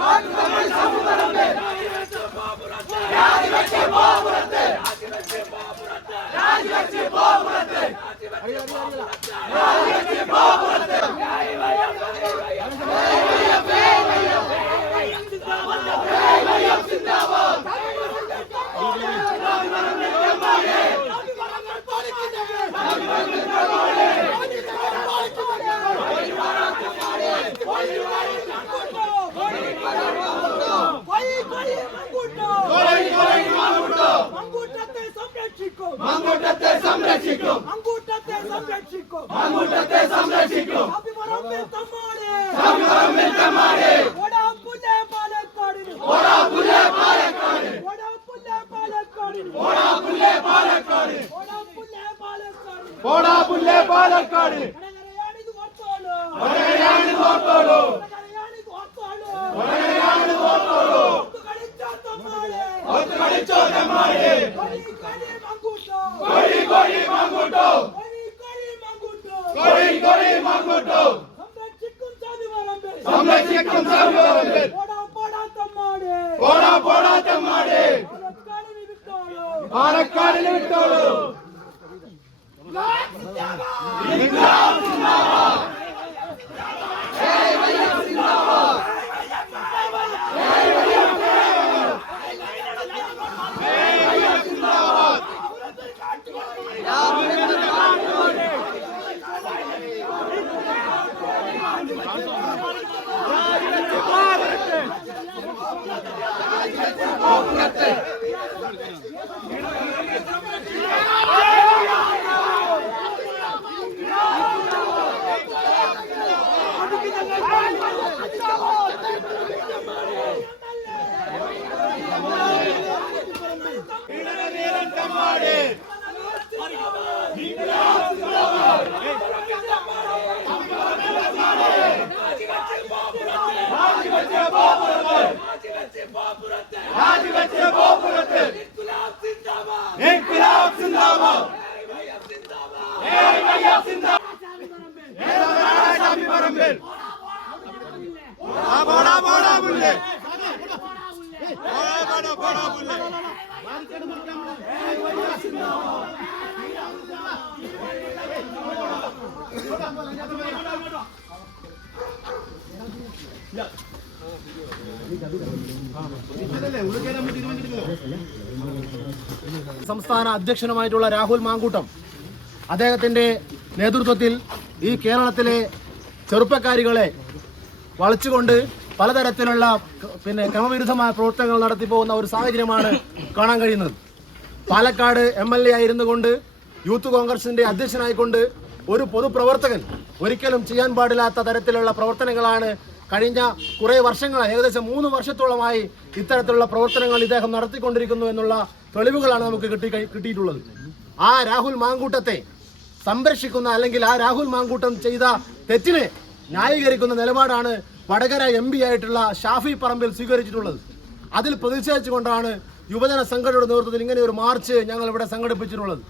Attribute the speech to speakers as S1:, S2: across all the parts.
S1: Hakkı! മങ്കൂട്ടോ. സംരക്ഷിക്കും പോടാ പോടാ തമ്മാടെ
S2: പോടാ പോടാ തമ്മാടെ
S1: പാലക്കാടിന് വിട്ടോളൂ
S2: പാലക്കാടിന് വിട്ടോളൂ രാജിവെച്ച ഗോപുരത്ത് ഇൻക്ലാബ് സിന്ദാബാദ് ഏയ് വയ്യ സിന്ദാബാദ് ഏതവനാണ് ഷാഫി പറമ്പിൽ ആ പോടാ പോടാ പുല്ല് പോടാ പോടാ പോടാ പുല്ല്
S3: സംസ്ഥാന അധ്യക്ഷനുമായിട്ടുള്ള രാഹുൽ മാങ്കൂട്ടം അദ്ദേഹത്തിന്റെ നേതൃത്വത്തിൽ ഈ കേരളത്തിലെ ചെറുപ്പക്കാരികളെ വളച്ചുകൊണ്ട് പലതരത്തിലുള്ള പിന്നെ ക്രമവിരുദ്ധമായ പ്രവർത്തനങ്ങൾ നടത്തി പോകുന്ന ഒരു സാഹചര്യമാണ് കാണാൻ കഴിയുന്നത്. പാലക്കാട് എം എൽ എ ആയിരുന്നു കൊണ്ട് യൂത്ത് കോൺഗ്രസിന്റെ അധ്യക്ഷനായിക്കൊണ്ട് ഒരു പൊതുപ്രവർത്തകൻ ഒരിക്കലും ചെയ്യാൻ പാടില്ലാത്ത തരത്തിലുള്ള പ്രവർത്തനങ്ങളാണ് കഴിഞ്ഞ കുറേ വർഷങ്ങൾ ഏകദേശം മൂന്ന് വർഷത്തോളമായി ഇത്തരത്തിലുള്ള പ്രവർത്തനങ്ങൾ ഇദ്ദേഹം നടത്തിക്കൊണ്ടിരിക്കുന്നു എന്നുള്ള തെളിവുകളാണ് നമുക്ക് കിട്ടി കിട്ടിയിട്ടുള്ളത്. ആ രാഹുൽ മാങ്കൂട്ടത്തെ സംരക്ഷിക്കുന്ന അല്ലെങ്കിൽ ആ രാഹുൽ മാങ്കൂട്ടം ചെയ്ത തെറ്റിനെ ന്യായീകരിക്കുന്ന നിലപാടാണ് വടകര എം പി ആയിട്ടുള്ള ഷാഫി പറമ്പിൽ സ്വീകരിച്ചിട്ടുള്ളത്. അതിൽ പ്രതിഷേധിച്ചുകൊണ്ടാണ് യുവജന സംഘടനയുടെ നേതൃത്വത്തിൽ ഇങ്ങനെ ഒരു മാർച്ച് ഞങ്ങൾ ഇവിടെ സംഘടിപ്പിച്ചിട്ടുള്ളത്.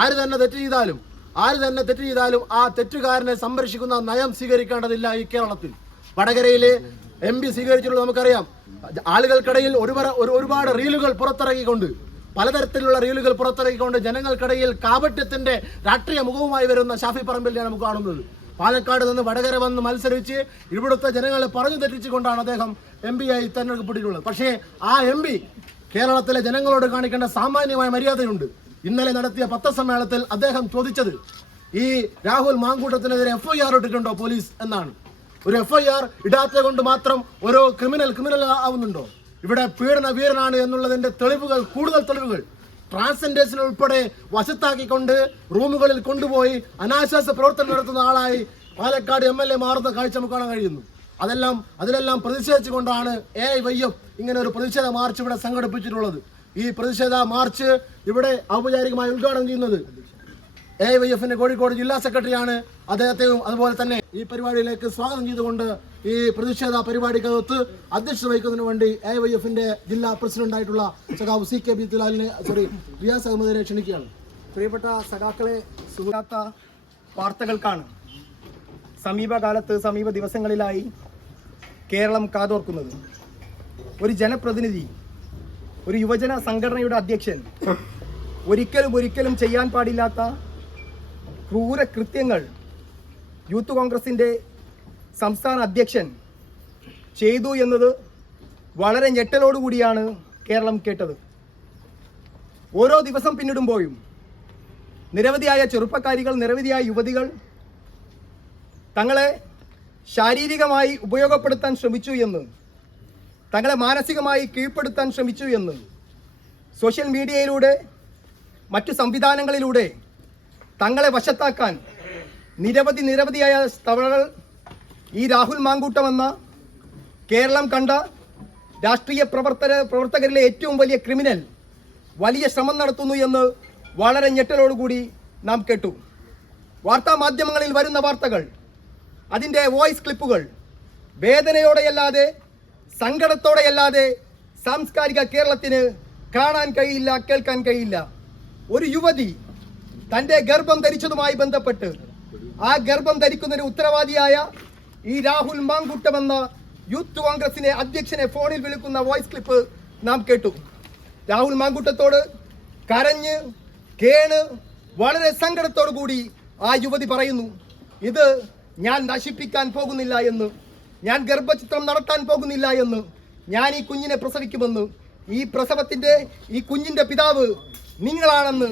S3: ആര് തന്നെ തെറ്റ് ചെയ്താലും ആര് തന്നെ തെറ്റ് ചെയ്താലും ആ തെറ്റുകാരനെ സംരക്ഷിക്കുന്ന നയം സ്വീകരിക്കേണ്ടതില്ല ഈ കേരളത്തിൽ. വടകരയിലെ എം പി സ്വീകരിച്ചിട്ടുള്ളത് നമുക്കറിയാം. ആളുകൾക്കിടയിൽ ഒരുപാട് ഒരു- ഒരുപാട് റീലുകൾ പുറത്തിറക്കിക്കൊണ്ട് പലതരത്തിലുള്ള റീലുകൾ പുറത്തിറക്കിക്കൊണ്ട് ജനങ്ങൾക്കിടയിൽ കാപട്യത്തിന്റെ രാഷ്ട്രീയ മുഖവുമായി വരുന്ന ഷാഫി പറമ്പിലാണ് നമുക്ക് കാണുന്നത്. പാലക്കാട് നിന്ന് വടകര വന്ന് മത്സരിച്ച് ഇവിടുത്തെ ജനങ്ങളെ പറഞ്ഞു തെറ്റിച്ചുകൊണ്ടാണ് അദ്ദേഹം എം പി ആയി തെരഞ്ഞെടുക്കപ്പെട്ടിട്ടുള്ളത്. പക്ഷേ ആ എം പി കേരളത്തിലെ ജനങ്ങളോട് കാണിക്കേണ്ട സാമാന്യമായ മര്യാദയുണ്ട്. ഇന്നലെ നടത്തിയ പത്രസമ്മേളനത്തിൽ അദ്ദേഹം ചോദിച്ചത് ഈ രാഹുൽ മാങ്കൂട്ടത്തിനെതിരെ എഫ്ഐആർ ഇട്ടിട്ടുണ്ടോ പോലീസ് എന്നാണ്. ഒരു എഫ്ഐആർ ഇടാത്തത് കൊണ്ട് മാത്രം ഓരോ ക്രിമിനൽ ക്രിമിനൽ ആവുന്നുണ്ടോ? ഇവിടെ പീഡന വീരനാണ് എന്നുള്ളതിന്റെ തെളിവുകൾ കൂടുതൽ തെളിവുകൾ ട്രാൻസ്ജെൻഡേഴ്സിനെ ഉൾപ്പെടെ വശത്താക്കിക്കൊണ്ട് റൂമുകളിൽ കൊണ്ടുപോയി അനാശ്വാസ പ്രവർത്തനം നടത്തുന്ന ആളായി പാലക്കാട് എം എൽ എ മാറുന്ന കാഴ്ച നമുക്ക് കാണാൻ കഴിയുന്നു. അതെല്ലാം അതിലെല്ലാം പ്രതിഷേധിച്ചുകൊണ്ടാണ് എ ഐ വൈ എഫ് ഇങ്ങനെ ഒരു പ്രതിഷേധ മാർച്ച് ഇവിടെ സംഘടിപ്പിച്ചിട്ടുള്ളത്. ഈ പ്രതിഷേധ മാർച്ച് ഇവിടെ ഔപചാരികമായി ഉദ്ഘാടനം ചെയ്യുന്നത് എ വൈ എഫിന്റെ കോഴിക്കോട് ജില്ലാ സെക്രട്ടറിയാണ് അദ്ദേഹത്തെയും അതുപോലെ തന്നെ ഈ പരിപാടിയിലേക്ക് സ്വാഗതം ചെയ്തുകൊണ്ട് ഈ പ്രതിഷേധ പരിപാടിക്കകത്ത് അധ്യക്ഷത വഹിക്കുന്നതിന് വേണ്ടി എ വൈ എഫിന്റെ ജില്ലാ പ്രസിഡന്റ് ആയിട്ടുള്ള സഖാവ് സി കെ ബി തിലാലിനെ സോറി റിയാസ് അഹമ്മദിനെ ക്ഷണിക്കുകയാണ്.
S4: പ്രിയപ്പെട്ട സഖാക്കളെ സുഖാത്ത വാർത്തകൾക്കാണ് സമീപകാലത്ത് സമീപ ദിവസങ്ങളിലായി കേരളം കാതോർക്കുന്നത്. ഒരു ജനപ്രതിനിധി ഒരു യുവജന സംഘടനയുടെ അധ്യക്ഷൻ ഒരിക്കലും ഒരിക്കലും ചെയ്യാൻ പാടില്ലാത്ത ക്രൂര കൃത്യങ്ങൾ യൂത്ത് കോൺഗ്രസിന്റെ സംസ്ഥാന അധ്യക്ഷൻ ചെയ്തു എന്നത് വളരെ ഞെട്ടലോടുകൂടിയാണ് കേരളം കേട്ടത്. ഓരോ ദിവസം പിന്നിടുമ്പോഴും നിരവധിയായ ചെറുപ്പക്കാരികൾ നിരവധിയായ യുവതികൾ തങ്ങളെ ശാരീരികമായി ഉപയോഗപ്പെടുത്താൻ ശ്രമിച്ചു എന്ന് തങ്ങളെ മാനസികമായി കീഴ്പ്പെടുത്താൻ ശ്രമിച്ചു എന്ന് സോഷ്യൽ മീഡിയയിലൂടെ മറ്റു സംവിധാനങ്ങളിലൂടെ തങ്ങളെ വശത്താക്കാൻ നിരവധി നിരവധിയായ തവണകൾ ഈ രാഹുൽ മാങ്കൂട്ടം എന്ന കേരളം കണ്ട രാഷ്ട്രീയ പ്രവർത്തന പ്രവർത്തകരിലെ ഏറ്റവും വലിയ ക്രിമിനൽ വലിയ ശ്രമം നടത്തുന്നു എന്ന് വളരെ ഞെട്ടലോടുകൂടി നാം കേട്ടു. വാർത്താ മാധ്യമങ്ങളിൽ വരുന്ന വാർത്തകൾ അതിന്റെ വോയിസ് ക്ലിപ്പുകൾ വേദനയോടെയല്ലാതെ സങ്കടത്തോടെയല്ലാതെ സാംസ്കാരിക കേരളത്തിന് കാണാൻ കഴിയില്ല കേൾക്കാൻ കഴിയില്ല. ഒരു യുവതി തന്റെ ഗർഭം ധരിച്ചതുമായി ബന്ധപ്പെട്ട് ആ ഗർഭം ധരിക്കുന്നതിന് ഉത്തരവാദിയായ ഈ രാഹുൽ മാങ്കുട്ടം എന്ന യൂത്ത് കോൺഗ്രസിനെ അധ്യക്ഷനെ ഫോണിൽ വിളിക്കുന്ന വോയിസ് ക്ലിപ്പ് നാം കേട്ടു. രാഹുൽ മാങ്കുട്ടത്തോട് കരഞ്ഞ് കേണ് വളരെ സങ്കടത്തോടു കൂടി ആ യുവതി പറയുന്നു ഇത് ഞാൻ നശിപ്പിക്കാൻ പോകുന്നില്ല എന്ന് ഞാൻ ഗർഭചിത്രം നടത്താൻ പോകുന്നില്ല എന്ന് ഞാൻ ഈ കുഞ്ഞിനെ പ്രസവിക്കുമെന്ന് ഈ പ്രസവത്തിന്റെ ഈ കുഞ്ഞിന്റെ പിതാവ് നിങ്ങളാണെന്ന്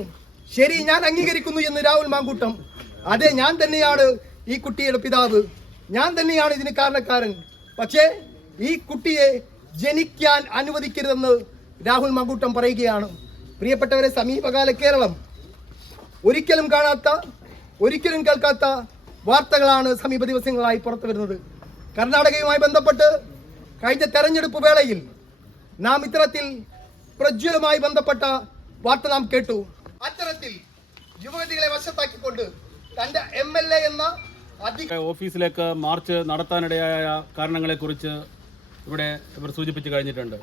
S4: ശരി ഞാൻ അംഗീകരിക്കുന്നു എന്ന് രാഹുൽ മാങ്കൂട്ടം. അതെ ഞാൻ തന്നെയാണ് ഈ കുട്ടിയുടെ പിതാവ്. ഞാൻ തന്നെയാണ് ഇതിന് കാരണക്കാരൻ. പക്ഷേ ഈ കുട്ടിയെ ജനിക്കാൻ അനുവദിക്കരുതെന്ന് രാഹുൽ മാങ്കൂട്ടം പറയുകയാണ്. പ്രിയപ്പെട്ടവരെ സമീപകാല കേരളം. ഒരിക്കലും കാണാത്ത ഒരിക്കലും കേൾക്കാത്ത വാർത്തകളാണ് സമീപ ദിവസങ്ങളായി പുറത്തു വരുന്നത്. കർണാടകയുമായി ബന്ധപ്പെട്ട് കഴിഞ്ഞ തെരഞ്ഞെടുപ്പ് വേളയിൽ നാം ഇത്തരത്തിൽ പ്രജ്വലമായി ബന്ധപ്പെട്ട വാർത്ത നാം കേട്ടു. അത്തരത്തിൽ യുവതികളെ വശത്താക്കിക്കൊണ്ട് തന്റെ എം എൽ എ എന്ന
S5: ഓഫീസിലേക്ക് മാർച്ച് നടത്താനിടയായ കാരണങ്ങളെക്കുറിച്ച് ഇവിടെ ഇവർ സൂചിപ്പിച്ചു കഴിഞ്ഞിട്ടുണ്ട്.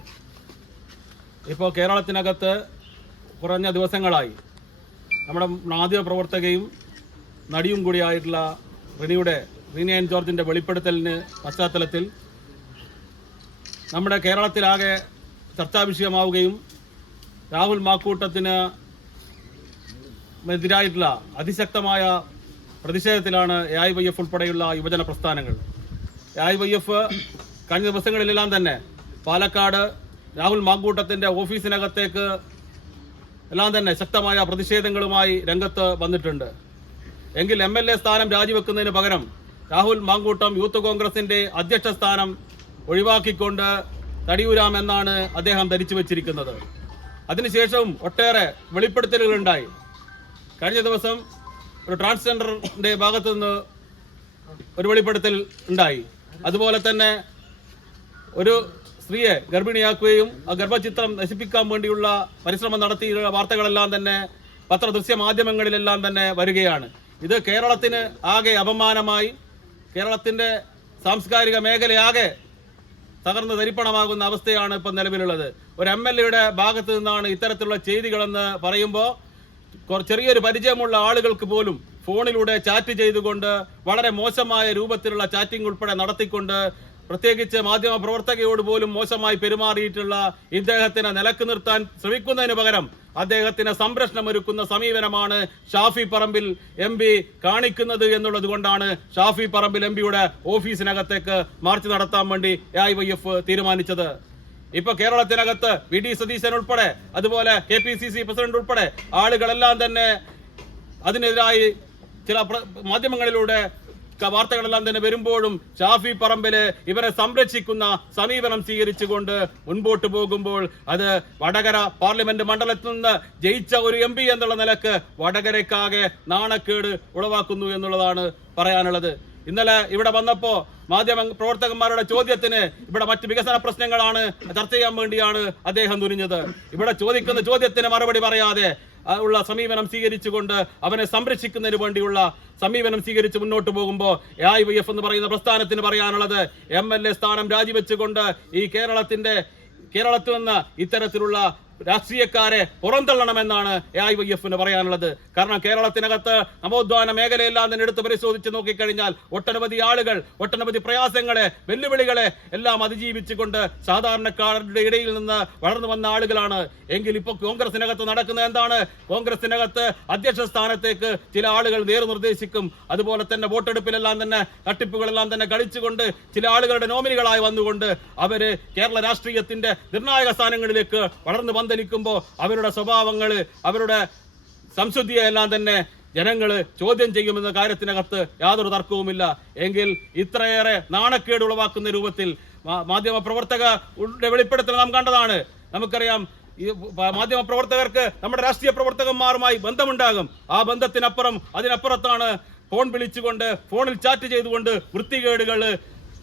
S5: ഇപ്പോൾ കേരളത്തിനകത്ത് കുറഞ്ഞ ദിവസങ്ങളായി നമ്മുടെ മാധ്യമ പ്രവർത്തകയും നടിയും കൂടിയായിട്ടുള്ള റിനിയുടെ റിനി ആൻഡ് ജോർജിന്റെ വെളിപ്പെടുത്തലിന് പശ്ചാത്തലത്തിൽ നമ്മുടെ കേരളത്തിലാകെ ചർച്ചാവിഷയമാവുകയും രാഹുൽ മാക്കൂട്ടത്തിന് എതിരായിട്ടുള്ള അതിശക്തമായ പ്രതിഷേധത്തിലാണ് എ ഐ വൈ എഫ് ഉൾപ്പെടെയുള്ള യുവജന പ്രസ്ഥാനങ്ങൾ. എ ഐ വൈ എഫ് കഴിഞ്ഞ ദിവസങ്ങളിലെല്ലാം തന്നെ പാലക്കാട് രാഹുൽ മാങ്കൂട്ടത്തിന്റെ ഓഫീസിനകത്തേക്ക് എല്ലാം തന്നെ ശക്തമായ പ്രതിഷേധങ്ങളുമായി രംഗത്ത് വന്നിട്ടുണ്ട്. എങ്കിൽ എം എൽ എ സ്ഥാനം രാജിവെക്കുന്നതിന് പകരം രാഹുൽ മാങ്കൂട്ടം യൂത്ത് കോൺഗ്രസിന്റെ അധ്യക്ഷ സ്ഥാനം ഒഴിവാക്കിക്കൊണ്ട് തടിയൂരാമെന്നാണ് അദ്ദേഹം ധരിച്ചു വച്ചിരിക്കുന്നത് അതിനുശേഷവും ഒട്ടേറെ വെളിപ്പെടുത്തലുകളുണ്ടായി. കഴിഞ്ഞ ദിവസം ഒരു ട്രാൻസ്ജെൻഡറിന്റെ ഭാഗത്തു നിന്ന് ഒരു വെളിപ്പെടുത്തൽ ഉണ്ടായി. അതുപോലെ തന്നെ ഒരു സ്ത്രീയെ ഗർഭിണിയാക്കുകയും ആ ഗർഭചിത്രം നശിപ്പിക്കാൻ വേണ്ടിയുള്ള പരിശ്രമം നടത്തിയുള്ള വാർത്തകളെല്ലാം തന്നെ പത്രദൃശ്യ മാധ്യമങ്ങളിലെല്ലാം തന്നെ വരികയാണ്. ഇത് കേരളത്തിന് ആകെ അപമാനമായി കേരളത്തിന്റെ സാംസ്കാരിക മേഖലയാകെ തകർന്ന് തരിപ്പണമാകുന്ന അവസ്ഥയാണ് ഇപ്പം നിലവിലുള്ളത്. ഒരു എം എൽ എയുടെ ഭാഗത്ത് നിന്നാണ് ഇത്തരത്തിലുള്ള ചെയ്തികളെന്ന് പറയുമ്പോൾ ചെറിയൊരു പരിചയമുള്ള ആളുകൾക്ക് പോലും ഫോണിലൂടെ ചാറ്റ് ചെയ്തുകൊണ്ട് വളരെ മോശമായ രൂപത്തിലുള്ള ചാറ്റിംഗ് ഉൾപ്പെടെ നടത്തിക്കൊണ്ട് പ്രത്യേകിച്ച് മാധ്യമ പ്രവർത്തകയോട് പോലും മോശമായി പെരുമാറിയിട്ടുള്ള ഇദ്ദേഹത്തിനെ നിലയ്ക്ക് നിർത്താൻ ശ്രമിക്കുന്നതിന് പകരം അദ്ദേഹത്തിന് സംരക്ഷണം ഒരുക്കുന്ന സമീപനമാണ് ഷാഫി പറമ്പിൽ എം പി കാണിക്കുന്നത് എന്നുള്ളത് കൊണ്ടാണ് ഷാഫി പറമ്പിൽ എം പിയുടെ ഓഫീസിനകത്തേക്ക് മാർച്ച് നടത്താൻ വേണ്ടി എ തീരുമാനിച്ചത്. ഇപ്പൊ കേരളത്തിനകത്ത് വി ഡി സതീശൻ ഉൾപ്പെടെ അതുപോലെ K P C C president ഉൾപ്പെടെ ആളുകളെല്ലാം തന്നെ അതിനെതിരായി ചില മാധ്യമങ്ങളിലൂടെ വാർത്തകളെല്ലാം തന്നെ വരുമ്പോഴും ഷാഫി പറമ്പിൽ ഇവരെ സംരക്ഷിക്കുന്ന സമീപനം സ്വീകരിച്ചുകൊണ്ട് മുൻപോട്ട് പോകുമ്പോൾ അത് വടകര പാർലമെന്റ് മണ്ഡലത്തിൽ നിന്ന് ജയിച്ച ഒരു എം എന്നുള്ള നിലയ്ക്ക് വടകരക്കാകെ നാണക്കേട് ഉളവാക്കുന്നു എന്നുള്ളതാണ് പറയാനുള്ളത്. ഇന്നലെ ഇവിടെ വന്നപ്പോ മാധ്യമ പ്രവർത്തകന്മാരുടെ ചോദ്യത്തിന് ഇവിടെ മറ്റ് വികസന പ്രശ്നങ്ങളാണ് ചർച്ച ചെയ്യാൻ വേണ്ടിയാണ് അദ്ദേഹം തുനിഞ്ഞത് ഇവിടെ ചോദിക്കുന്ന ചോദ്യത്തിന് മറുപടി പറയാതെ ഉള്ള സമീപനം സ്വീകരിച്ചുകൊണ്ട് അവനെ സംരക്ഷിക്കുന്നതിന് വേണ്ടിയുള്ള സമീപനം സ്വീകരിച്ച് മുന്നോട്ട് പോകുമ്പോൾ എ ഐ വൈ എഫ് എന്ന് പറയുന്ന പ്രസ്ഥാനത്തിന് പറയാനുള്ളത് എം എൽ എ സ്ഥാനം രാജിവെച്ചുകൊണ്ട് ഈ കേരളത്തിന്റെ കേരളത്തിൽ നിന്ന് ഇത്തരത്തിലുള്ള രാഷ്ട്രീയക്കാരെ പുറന്തള്ളണമെന്നാണ് എ ഐ വൈ എഫിന് പറയാനുള്ളത്. കാരണം കേരളത്തിനകത്ത് നവോത്ഥാന മേഖലയെല്ലാം തന്നെ എടുത്ത് പരിശോധിച്ച് നോക്കിക്കഴിഞ്ഞാൽ ഒട്ടനവധി ആളുകൾ ഒട്ടനവധി പ്രയാസങ്ങളെ വെല്ലുവിളികളെ എല്ലാം അതിജീവിച്ചുകൊണ്ട് സാധാരണക്കാരുടെ ഇടയിൽ നിന്ന് വളർന്നു വന്ന ആളുകളാണ്. എങ്കിൽ ഇപ്പോൾ കോൺഗ്രസിനകത്ത് നടക്കുന്നത് എന്താണ്? കോൺഗ്രസിനകത്ത് അധ്യക്ഷ സ്ഥാനത്തേക്ക് ചില ആളുകൾ നേർ നിർദ്ദേശിക്കും. അതുപോലെ തന്നെ വോട്ടെടുപ്പിലെല്ലാം തന്നെ തട്ടിപ്പുകളെല്ലാം തന്നെ കളിച്ചുകൊണ്ട് ചില ആളുകളുടെ നോമിനികളായി വന്നുകൊണ്ട് അവർ കേരള രാഷ്ട്രീയത്തിന്റെ നിർണായക സ്ഥാനങ്ങളിലേക്ക് വളർന്നു പന്തലിക്കുമ്പോൾ അവരുടെ സ്വഭാവങ്ങൾ അവരുടെ സംശുദ്ധിയെല്ലാം തന്നെ ജനങ്ങൾ ചോദ്യം ചെയ്യുമെന്ന കാര്യത്തിനകത്ത് യാതൊരു തർക്കവുമില്ല. എങ്കിൽ ഇത്രയേറെ നാണക്കേട് ഉളവാക്കുന്ന രൂപത്തിൽ മാധ്യമ പ്രവർത്തക വെളിപ്പെടുത്തൽ നാം കണ്ടതാണ്. നമുക്കറിയാം ഈ മാധ്യമ പ്രവർത്തകർക്ക് നമ്മുടെ രാഷ്ട്രീയ പ്രവർത്തകന്മാരുമായി ബന്ധമുണ്ടാകും. ആ ബന്ധത്തിനപ്പുറം അതിനപ്പുറത്താണ് ഫോൺ വിളിച്ചുകൊണ്ട് ഫോണിൽ ചാറ്റ് ചെയ്തുകൊണ്ട് വൃത്തികേടുകൾ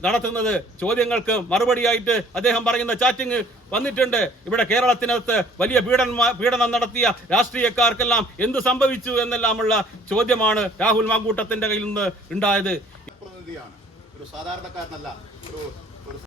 S5: നടത്തുന്നത്. ചോദ്യങ്ങൾക്ക് മറുപടിയായിട്ട് അദ്ദേഹം പറയുന്ന ചാറ്റിങ് വന്നിട്ടുണ്ട്. ഇവിടെ കേരളത്തിനകത്ത് വലിയ പീഡന പീഡനം നടത്തിയ രാഷ്ട്രീയക്കാർക്കെല്ലാം എന്ത് സംഭവിച്ചു എന്നെല്ലാമുള്ള ചോദ്യമാണ് രാഹുൽ മാങ്കൂട്ടത്തിന്റെ കയ്യിൽ നിന്ന് ഉണ്ടായത്.
S6: പ്രതിനിധിയാണ്. ഒരു സാധാരണക്കാരനല്ല ഒരു